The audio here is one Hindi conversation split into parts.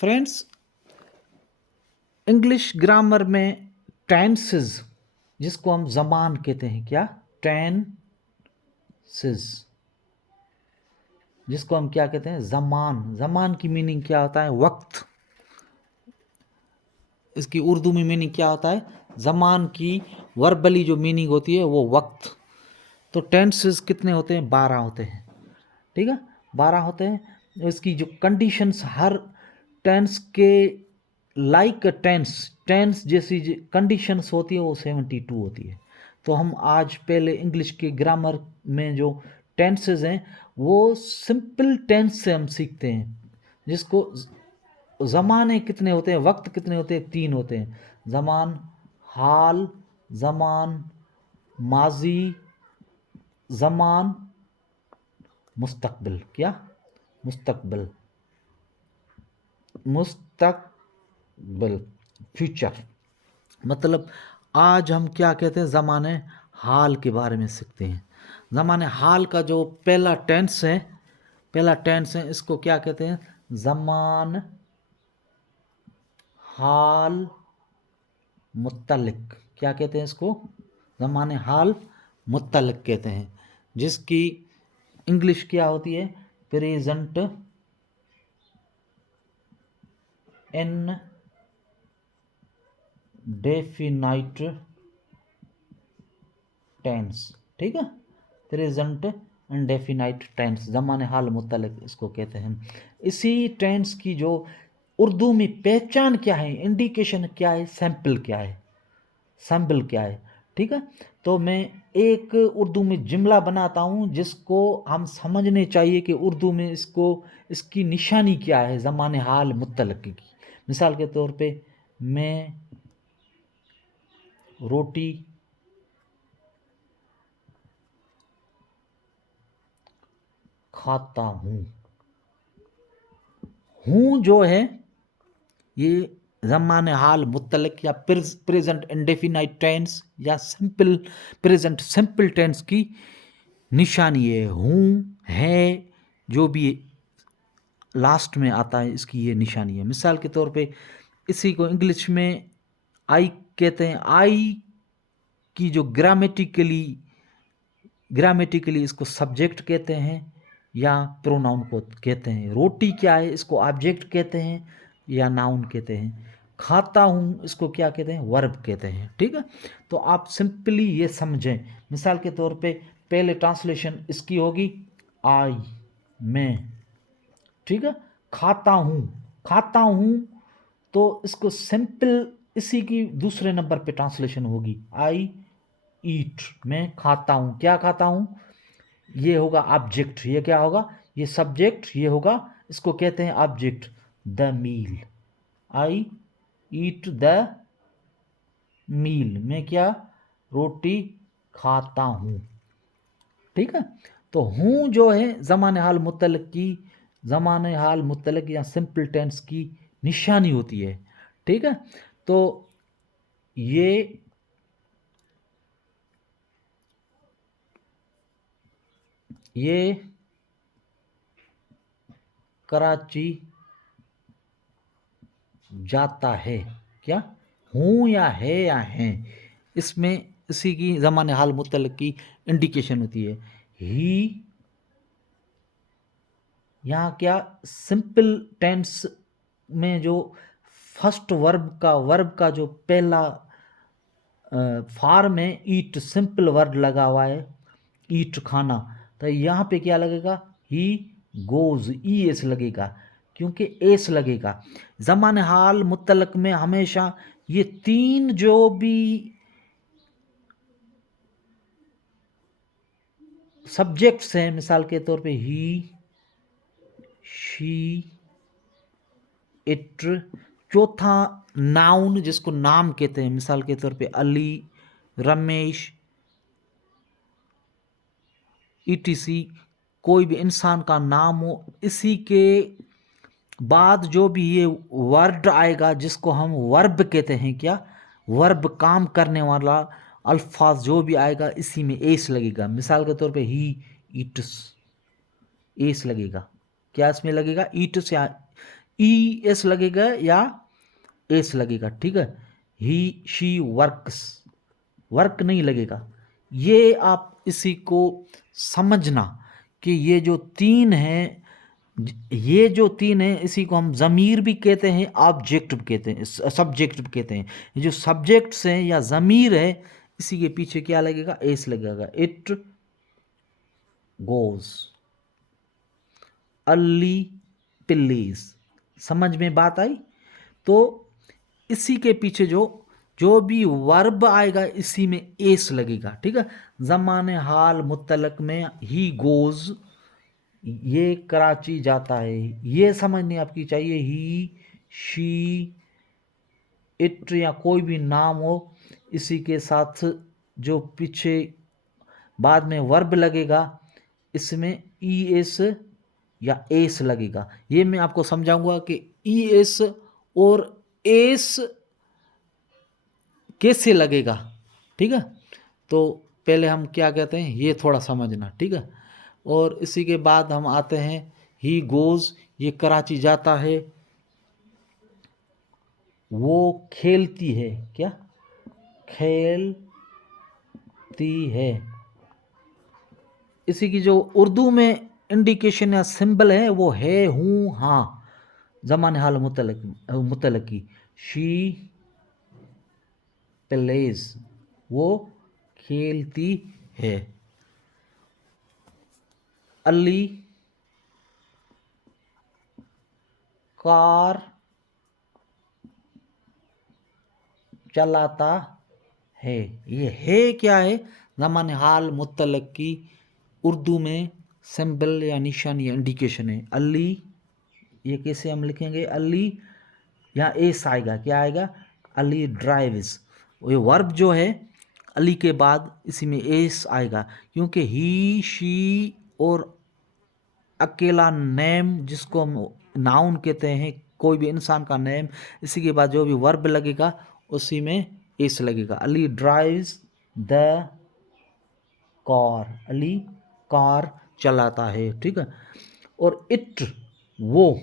फ्रेंड्स, इंग्लिश ग्रामर में टेंसेस, जिसको हम ज़मान कहते हैं, क्या टेंसेस, जिसको हम क्या कहते हैं, ज़मान। ज़मान की मीनिंग क्या होता है? वक्त। इसकी उर्दू में मीनिंग क्या होता है? ज़मान की वर्बली जो मीनिंग होती है वो वक्त। तो टेंसेस कितने होते हैं? 12 होते हैं। ठीक है, 12 होते हैं। इसकी जो कंडीशंस हर टेंस के लाइक टेंस जैसी कंडीशंस होती है वो 72 होती है। तो हम आज पहले इंग्लिश के ग्रामर में जो टेंसेस हैं वो सिंपल टेंस से हम सीखते हैं, जिसको ज़माने कितने होते हैं, वक्त कितने होते हैं? 3 होते हैं। ज़मान हाल, ज़मान माजी, ज़मान मुस्तकबिल। क्या? मुस्तकबिल, मुस्तकबिल, फ्यूचर। मतलब आज हम क्या कहते हैं? ज़माने हाल के बारे में सीखते हैं। ज़माने हाल का जो पहला टेंस है इसको क्या कहते हैं? ज़मान हाल मुत्तलिक। क्या कहते हैं इसको? ज़माने हाल मुत्तलिक कहते हैं, जिसकी इंग्लिश क्या होती है? Present indefinite tense. ठीक है, प्रेजेंट इनडेफिनाइट टेंस, ज़माने हाल मुत्तलिक इसको कहते हैं। इसी टेंस की जो उर्दू में पहचान क्या है, इंडिकेशन क्या है, सैंपल क्या है, सैंपल क्या है? ठीक है, तो मैं एक उर्दू में जुमला बनाता हूँ जिसको हम समझने चाहिए कि उर्दू में इसकी निशानी क्या है ज़माने हाल मुत्तलिक की। मिसाल के तौर पे, मैं रोटी खाता हूँ। हूँ जो है ये ज़माने हाल मुत्तलिक या प्रेजेंट इंडेफिनाइट टेंस या सिंपल प्रेजेंट सिंपल टेंस की निशानी है। हूँ, है, जो भी लास्ट में आता है इसकी ये निशानी है। मिसाल के तौर पे इसी को इंग्लिश में आई कहते हैं। आई की जो ग्रामेटिकली इसको सब्जेक्ट कहते हैं या प्रोनाउन को कहते हैं। रोटी क्या है? इसको ऑब्जेक्ट कहते हैं या नाउन कहते हैं। खाता हूँ इसको क्या कहते हैं? वर्ब कहते हैं। ठीक है, तो आप सिंपली ये समझें। मिसाल के तौर पे पहले ट्रांसलेशन इसकी होगी आई, मैं। ठीक है, खाता हूँ तो इसको सिंपल इसी की दूसरे नंबर पे ट्रांसलेशन होगी आई ईट, मैं खाता हूँ। क्या खाता हूँ? ये होगा ऑब्जेक्ट। ये क्या होगा? ये सब्जेक्ट। ये होगा, इसको कहते हैं object, the meal. I eat the meal, मैं क्या? रोटी खाता हूँ। ठीक है, तो हूँ जो है ज़माने हाल मुत्तलक या सिंपल टेंस की निशानी होती है। ठीक है, तो ये कराची जाता है। क्या? हूँ या है या हैं, इसमें इसी की ज़माने हाल मुत्तलक की इंडिकेशन होती है। ही, यहाँ क्या सिंपल टेंस में जो फर्स्ट वर्ब का जो पहला फॉर्म है ईट, सिंपल वर्ड लगा हुआ है, ईट खाना। तो यहाँ पे क्या लगेगा? ही गोज, ई एस लगेगा, क्योंकि एस लगेगा। ज़माने हाल मुत्तलक में हमेशा ये 3 जो भी सब्जेक्ट्स हैं, मिसाल के तौर पे ही, शी, इट, चौथा नाउन जिसको नाम कहते हैं, मिसाल के तौर पे अली, रमेश, ईटीसी, कोई भी इंसान का नाम हो, इसी के बाद जो भी ये वर्ड आएगा जिसको हम वर्ब कहते हैं, क्या? वर्ब, काम करने वाला अल्फाज जो भी आएगा इसी में एस लगेगा। मिसाल के तौर पे ही ईट्स, एस लगेगा। क्या इसमें लगेगा? ईट्स या ई एस लगेगा या एस लगेगा, ठीक है। ही शी वर्क्स, वर्क नहीं लगेगा। ये आप इसी को समझना कि ये जो तीन हैं, ये जो तीन हैं, इसी को हम ज़मीर भी कहते हैं, ऑब्जेक्ट भी कहते हैं, सब्जेक्ट भी कहते हैं। ये जो सब्जेक्ट्स हैं या ज़मीर है, इसी के पीछे क्या लगेगा, एस लगेगा। इट गोज, अली पिल्लीज। समझ में बात आई? तो इसी के पीछे जो जो भी वर्ब आएगा इसी में एस लगेगा, ठीक है। ज़माने हाल मुतलक में ही गोज, ये कराची जाता है, ये समझनी आपकी चाहिए। ही शी इट या कोई भी नाम हो, इसी के साथ जो पीछे बाद में वर्ब लगेगा इसमें ई एस या एस लगेगा। ये मैं आपको समझाऊंगा कि ई एस और एस कैसे लगेगा, ठीक है। तो पहले हम क्या कहते हैं ये थोड़ा समझना, ठीक है। और इसी के बाद हम आते हैं ही गोज, ये कराची जाता है, वो खेलती है, क्या खेलती है। इसी की जो उर्दू में इंडिकेशन या सिंबल है वो है हूँ हाँ, ज़माने हाल मुतलक की। शी प्लेज, वो खेलती है। अली कार चलाता है। ये है क्या है, ज़माने हाल मुतलक की उर्दू में सिंबल या निशान या इंडिकेशन है। अली, ये कैसे हम लिखेंगे, अली यहाँ एस आएगा, क्या आएगा, अली ड्राइव्स। ये वर्ब जो है अली के बाद इसी में एस आएगा, क्योंकि ही शी और अकेला नेम जिसको हम नाउन कहते हैं, कोई भी इंसान का नेम, इसी के बाद जो भी वर्ब लगेगा उसी में एस लगेगा। Ali drives the car, Ali car चलाता है, ठीक है। और इट, वो,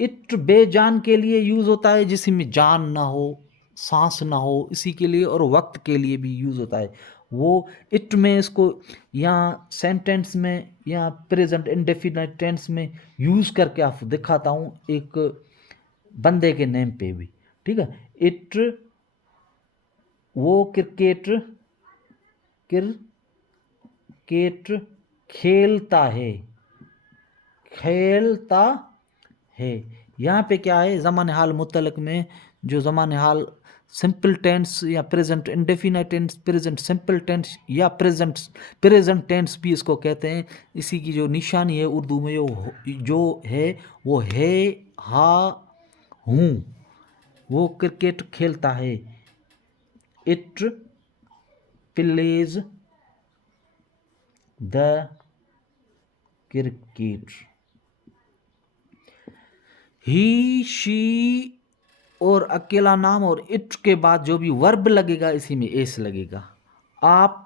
इट बेजान के लिए यूज़ होता है जिसमें जान ना हो, सांस ना हो, इसी के लिए। और वक्त के लिए भी यूज़ होता है। वो इट में इसको यहाँ सेंटेंस में या प्रेजेंट इंडेफिनिट टेंस में यूज़ करके आप दिखाता हूँ एक बंदे के नेम पे भी, ठीक है। इट, वो क्रिकेट खेलता है, खेलता है। यहाँ पे क्या है, ज़माने हाल मुतलक में जो ज़माने हाल सिंपल टेंस या present indefinite tense, present simple tense या प्रेजेंट टेंस भी इसको कहते हैं। इसी की जो निशानी है उर्दू में जो है वो है हा हूँ। वो क्रिकेट खेलता है, it plays the cricket. He she और अकेला नाम और इट के बाद जो भी वर्ब लगेगा इसी में एस लगेगा। आप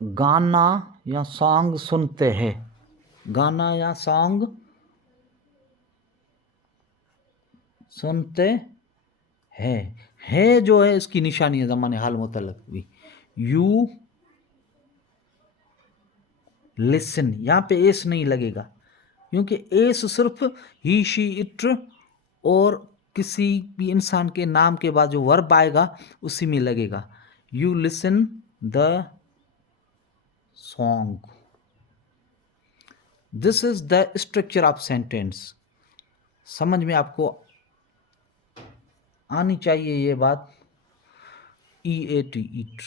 गाना या सॉन्ग सुनते हैं, गाना या सॉन्ग सुनते हैं जो है इसकी निशानी है ज़माने हाल मुतल्लक भी। यू लिसन, यहाँ पे एस नहीं लगेगा, क्योंकि एस सिर्फ ही शी इट और किसी भी इंसान के नाम के बाद जो वर्ब आएगा उसी में लगेगा। You listen the song, this is the structure of sentence. समझ में आपको आनी चाहिए ये बात, ई ए टी ईट,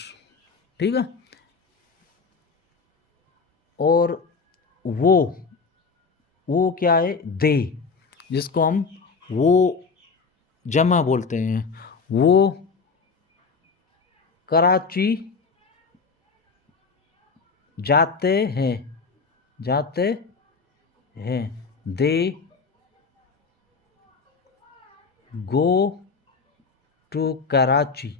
ठीक है। और वो क्या है, दे, जिसको हम वो जमा बोलते हैं। वो कराची जाते हैं, जाते हैं। दे गो टू कराची,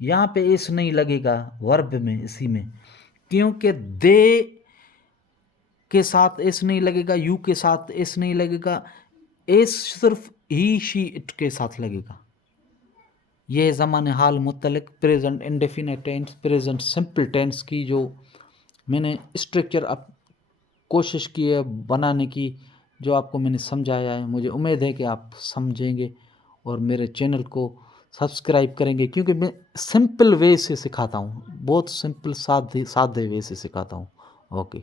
यहाँ पे एस नहीं लगेगा वर्ब में, इसी में क्योंकि दे के साथ एस नहीं लगेगा, यू के साथ एस नहीं लगेगा, एस सिर्फ ही शी इट के साथ लगेगा। यह ज़माने हाल मुतल्लिक present indefinite tense, present simple tense की जो मैंने स्ट्रक्चर अब कोशिश की है बनाने की, जो आपको मैंने समझाया है, मुझे उम्मीद है कि आप समझेंगे और मेरे चैनल को सब्सक्राइब करेंगे, क्योंकि मैं सिंपल वे से सिखाता हूँ, बहुत सिंपल सादे सादे वे से सिखाता हूँ। ओके।